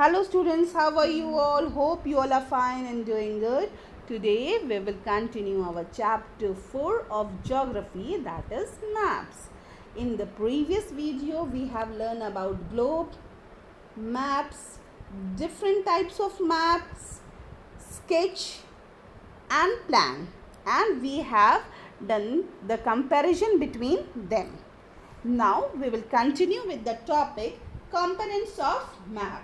Hello students, how are you all? Hope you all are fine and doing good. Today we will continue our chapter 4 of geography, that is maps. In the previous video we have learned about globe, maps, different types of maps, sketch and plan, and we have done the comparison between them. Now we will continue with the topic components of map.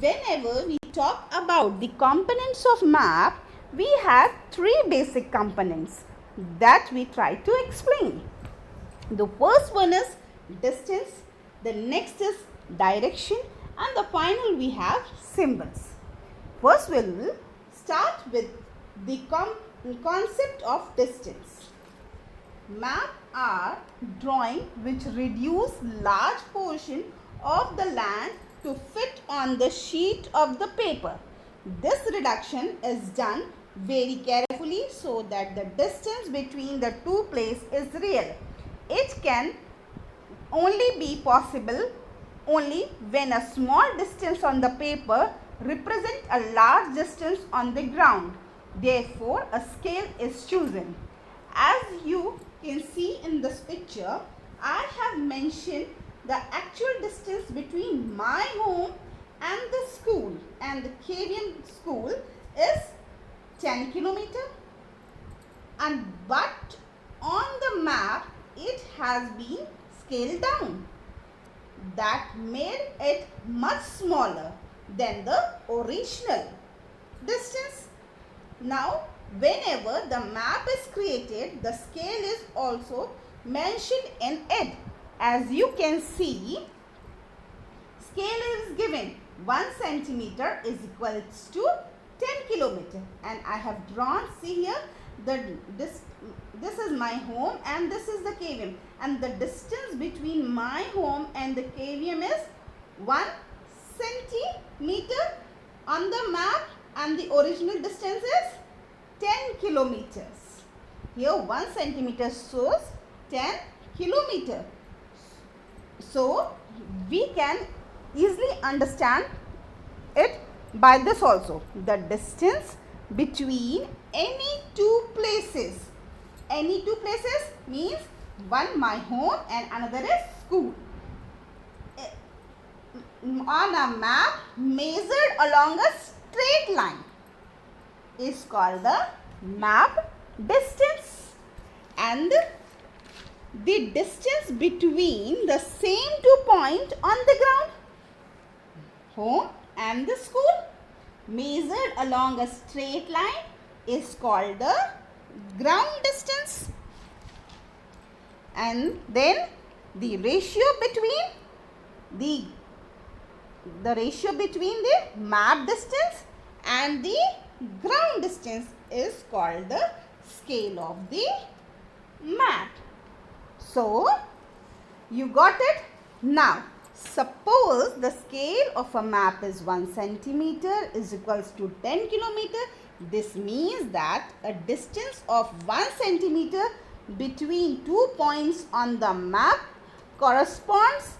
Whenever we talk about the components of map, we have three basic components that we try to explain. The first one is distance, the next is direction, and the final we have symbols. First we will start with the concept of distance. Map are drawing which reduce large portion of the land to fit on the sheet of the paper. This reduction is done very carefully so that the distance between the two places is real. It can only be possible only when a small distance on the paper represents a large distance on the ground. Therefore, a scale is chosen. As you can see in this picture, I have mentioned the actual distance between my home and the school, and the KVM school is 10 kilometer, but on the map it has been scaled down. That made it much smaller than the original distance. Now, whenever the map is created, the scale is also mentioned in it. As you can see, scale is given 1 centimeter is equals to 10 kilometer, and I have drawn, see here, this is my home and this is the KVM, and the distance between my home and the KVM is 1 centimeter on the map, and the original distance is 10 kilometers. Here 1 centimeter shows 10 kilometer. So we can easily understand it by this also. The distance between any two places. Any two places means one my home and another is school. On a map measured along a straight line is called the map distance, and the distance between the same two points on the ground, home and the school, measured along a straight line is called the ground distance. And then the ratio between the map distance and the ground distance is called the scale of the map. So, you got it? Now, suppose the scale of a map is 1 centimeter is equals to 10 kilometer. This means that a distance of 1 centimeter between 2 points on the map corresponds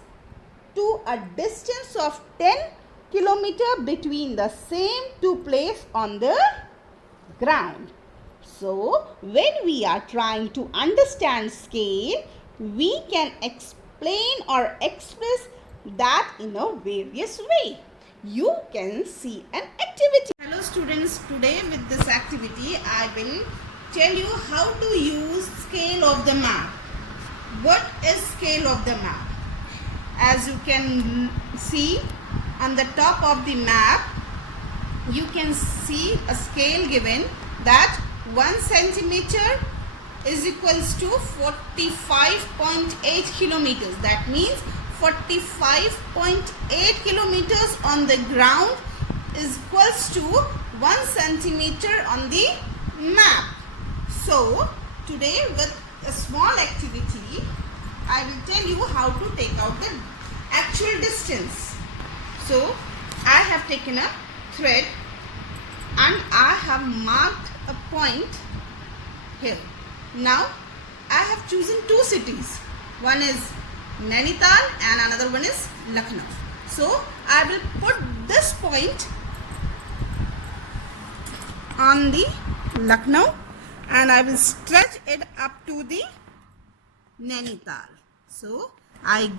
to a distance of 10 kilometer between the same two places on the ground. So, when we are trying to understand scale, we can explain or express that in a various way. You can see an activity. Hello students, today with this activity I will tell you how to use scale of the map. What is scale of the map? As you can see on the top of the map, you can see a scale given that 1 centimeter is equals to 45.8 kilometers. That means 45.8 kilometers on the ground is equals to 1 centimeter on the map. So, today with a small activity, I will tell you how to take out the actual distance. So, I have taken a thread and I have marked a point here. Now, I have chosen two cities. One is Nainital and another one is Lucknow. So, I will put this point on the Lucknow and I will stretch it up to the Nainital. So I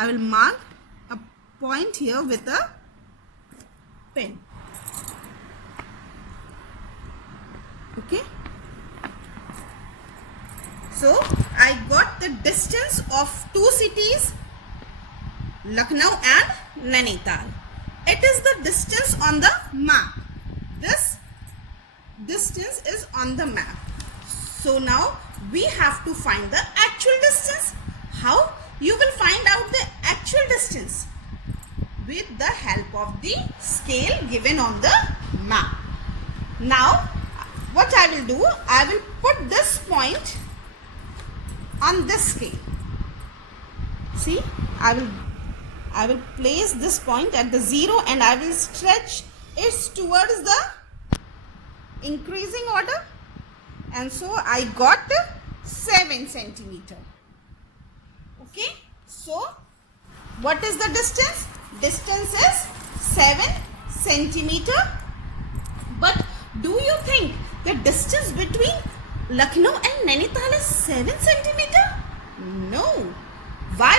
will mark a point here with a pen. Okay. So I got the distance of two cities, Lucknow and Nainital. It is the distance on the map. This distance is on the map. So now we have to find the actual distance. How? You will find out the actual distance with the help of the scale given on the map. Now what I will do, I will put this point on this scale. See, I will place this point at the 0 and I will stretch it towards the increasing order, and so I got 7 centimeter. Okay, so what is the distance? Distance is 7 centimeter. But do you think the distance between Lucknow and Nainital is 7 centimeter? No. Why?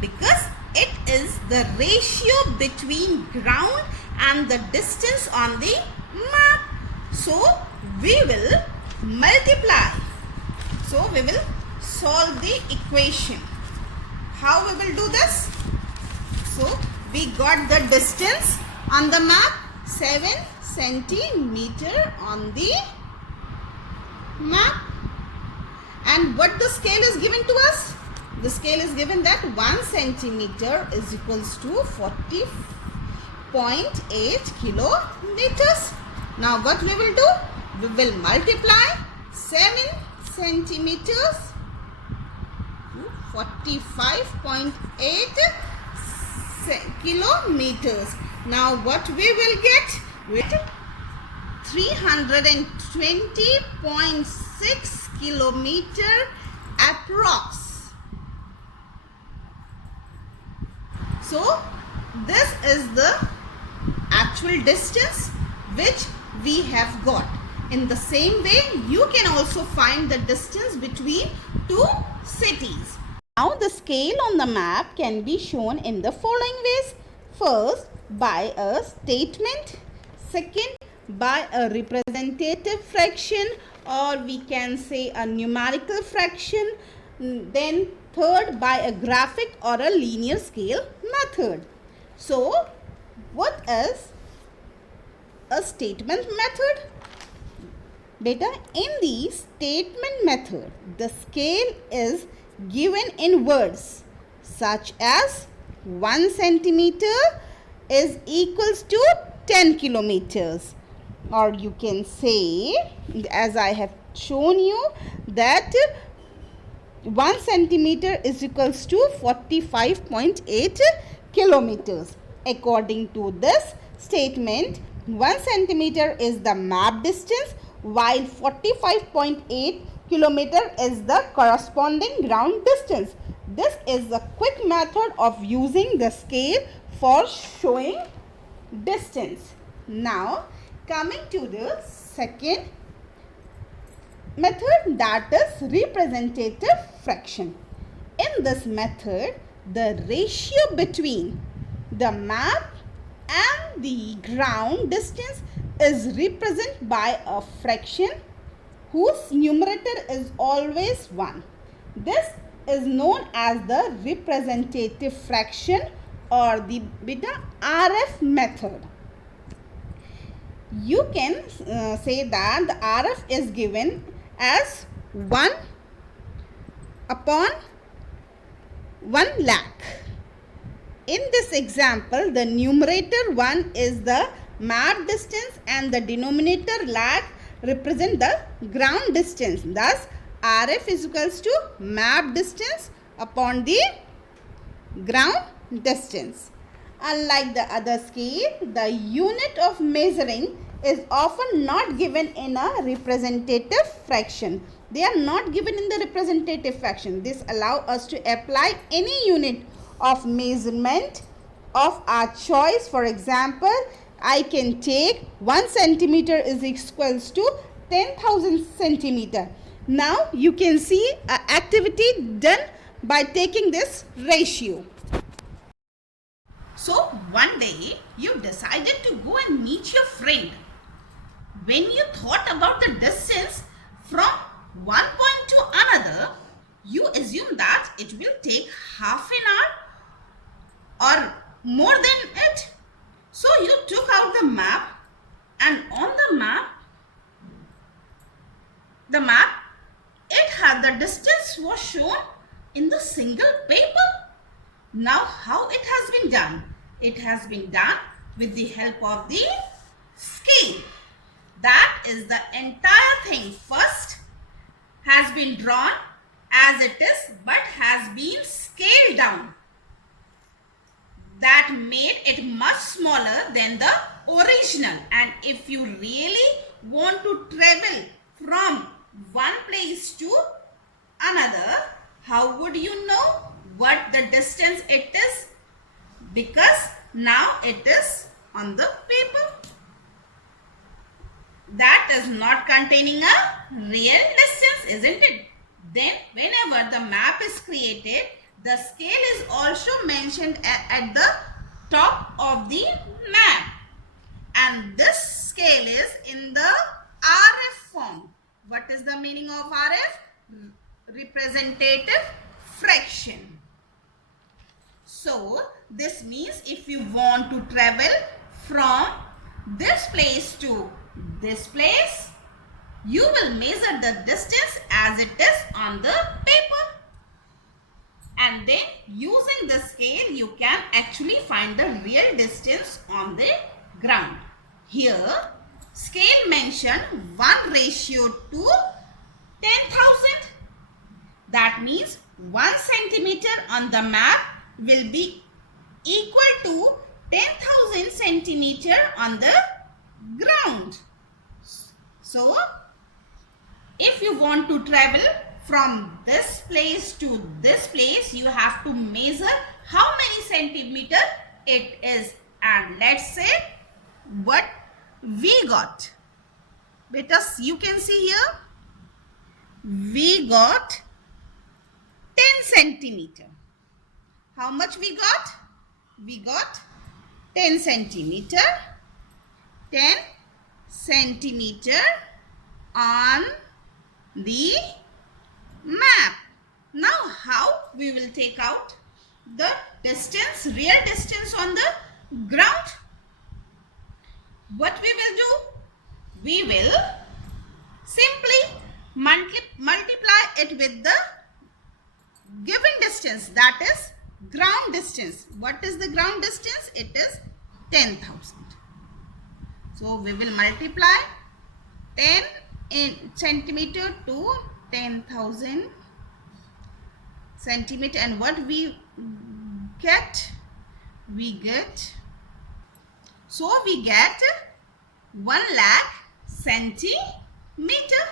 Because it is the ratio between ground and the distance on the map. So we will multiply. So we will solve the equation. How we will do this? So we got the distance on the map 7 centimeter on the map, and what the scale is given to us? The scale is given that 1 centimeter is equals to 40.8 kilometers. Now what we will do? We will multiply 7 centimeters to 45.8 kilometers. Now what we will get? With 320.6 kilometer approx. So this is the actual distance which we have got. In the same way, you can also find the distance between two cities. Now the scale on the map can be shown in the following ways. First, by a statement. Second, by a representative fraction, or we can say a numerical fraction. Then third, by a graphic or a linear scale method. So what is a statement method? Beta, in the statement method, the scale is given in words such as 1 centimeter is equals to 10 kilometers, or you can say, as I have shown you, that 1 centimeter is equals to 45.8 kilometers. According to this statement, 1 centimeter is the map distance, while 45.8 kilometer is the corresponding ground distance. This is a quick method of using the scale for showing distance. Now coming to the second method, that is representative fraction. In this method, the ratio between the map and the ground distance is represented by a fraction whose numerator is always 1. This is known as the representative fraction or the beta RF method. You can say that the RF is given as 1 upon 1 lakh. In this example, the numerator 1 is the map distance and the denominator lakh represent the ground distance. Thus, RF is equals to map distance upon the ground distance. Unlike the other scale, the unit of measuring is often not given in a representative fraction. They are not given in the representative fraction. This allows us to apply any unit of measurement of our choice. For example, I can take 1 centimeter is equals to 10,000 centimeter. Now you can see an activity done by taking this ratio. So one day you decided to go and meet your friend. When you thought about the distance from one point to another, you assume that it will take half an hour or more than it. So you took out the map, and on the map, it had the distance was shown in the single paper. Now how it has been done? It has been done with the help of the scale. That is the entire thing. First has been drawn as it is, but has been scaled down. That made it much smaller than the original. And if you really want to travel from one place to another, how would you know what the distance it is? Because now it is on the paper. That is not containing a real distance, isn't it? Then whenever the map is created, the scale is also mentioned at the top of the map. And this scale is in the RF form. What is the meaning of RF? Representative fraction. So this means if you want to travel from this place to this place, you will measure the distance as it is on the paper. And then using the scale, you can actually find the real distance on the ground. Here, scale mentioned 1 ratio to 10,000. That means 1 centimeter on the map will be equal to 10,000 centimeter on the ground. So, if you want to travel from this place to this place, you have to measure how many centimeter it is. And let's say what we got. Because you can see here, we got 10 centimeter. How much we got? We got 10 centimeter. 10 centimeter on the map. Now how we will take out the distance, real distance on the ground? What we will do? We will simply multiply it with the given distance, that is ground distance. What is the ground distance? It is 10,000. So we will multiply 10 in centimeter to 10,000 centimeter, and what we get? We get 1 lakh centimeter.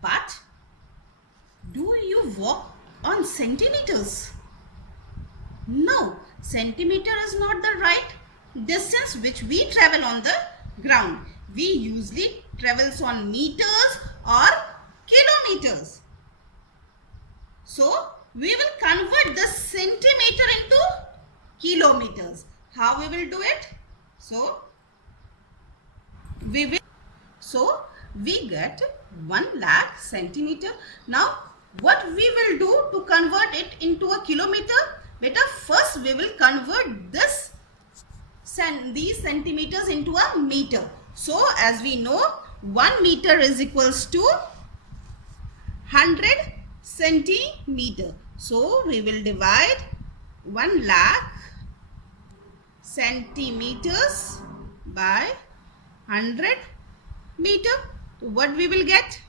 But do you walk on centimeters? No, centimeter is not the right distance which we travel on the ground. We usually travels on meters or kilometers. So we will convert the centimeter into kilometers. How we will do it? So we get 1 lakh centimeter. Now what we will do to convert it into a kilometer? Better first we will convert these centimeters into a meter. So as we know, 1 meter is equals to 100 centimeter. So we will divide 1 lakh centimeters by 100 meter. What we will get?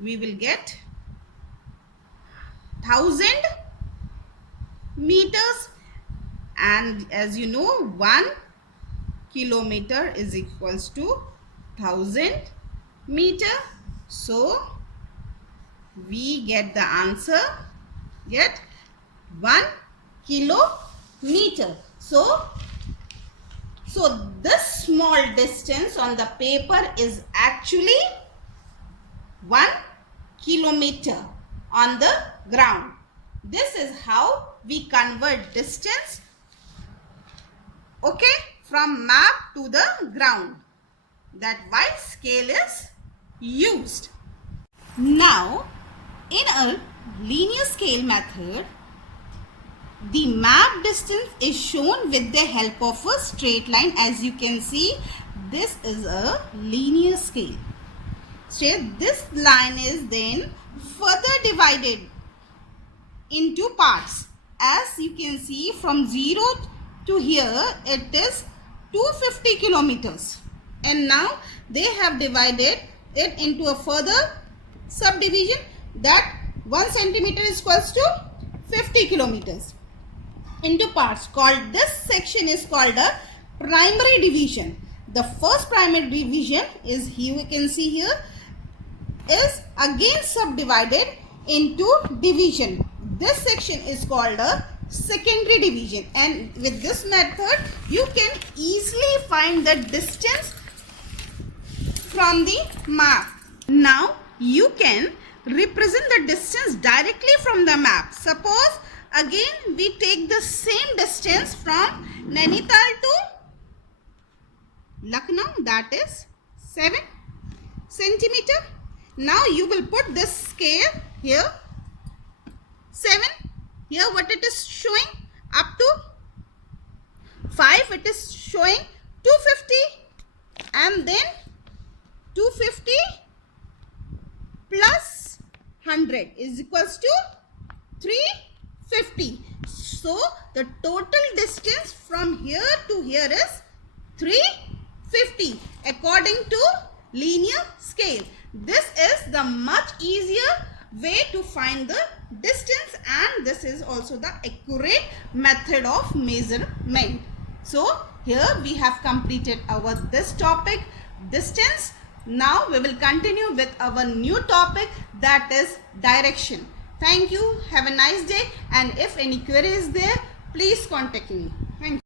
We will get 1000 meters, and as you know, 1 kilometer is equals to 1000 meter. So we get the answer, get 1 kilometer. meter. So this small distance on the paper is actually 1 kilometer on the ground. This is how we convert distance, okay, from map to the ground. That why scale is used. Now, in a linear scale method, the map distance is shown with the help of a straight line. As you can see, this is a linear scale. This line is then further divided into parts. As you can see, from 0 to here it is 250 kilometers, and now they have divided it into a further subdivision that 1 centimeter is equals to 50 kilometers into parts. This section is called a primary division. The first primary division is here, we can see here, is again subdivided into division. This section is called a secondary division, and with this method you can easily find the distance from the map. Now you can represent the distance directly from the map. Suppose again we take the same distance from Nainital to Lucknow, that is 7 centimeter. Now you will put this scale here, 7, here what it is showing, up to 5 it is showing 250, and then 250 plus 100 is equals to 350. So the total distance from here to here is 350 according to linear scale. This is the much easier way to find the distance, and this is also the accurate method of measurement. So here we have completed our this topic, distance. Now we will continue with our new topic, that is direction. Thank you. Have a nice day, and if any query is there, please contact me. Thank you.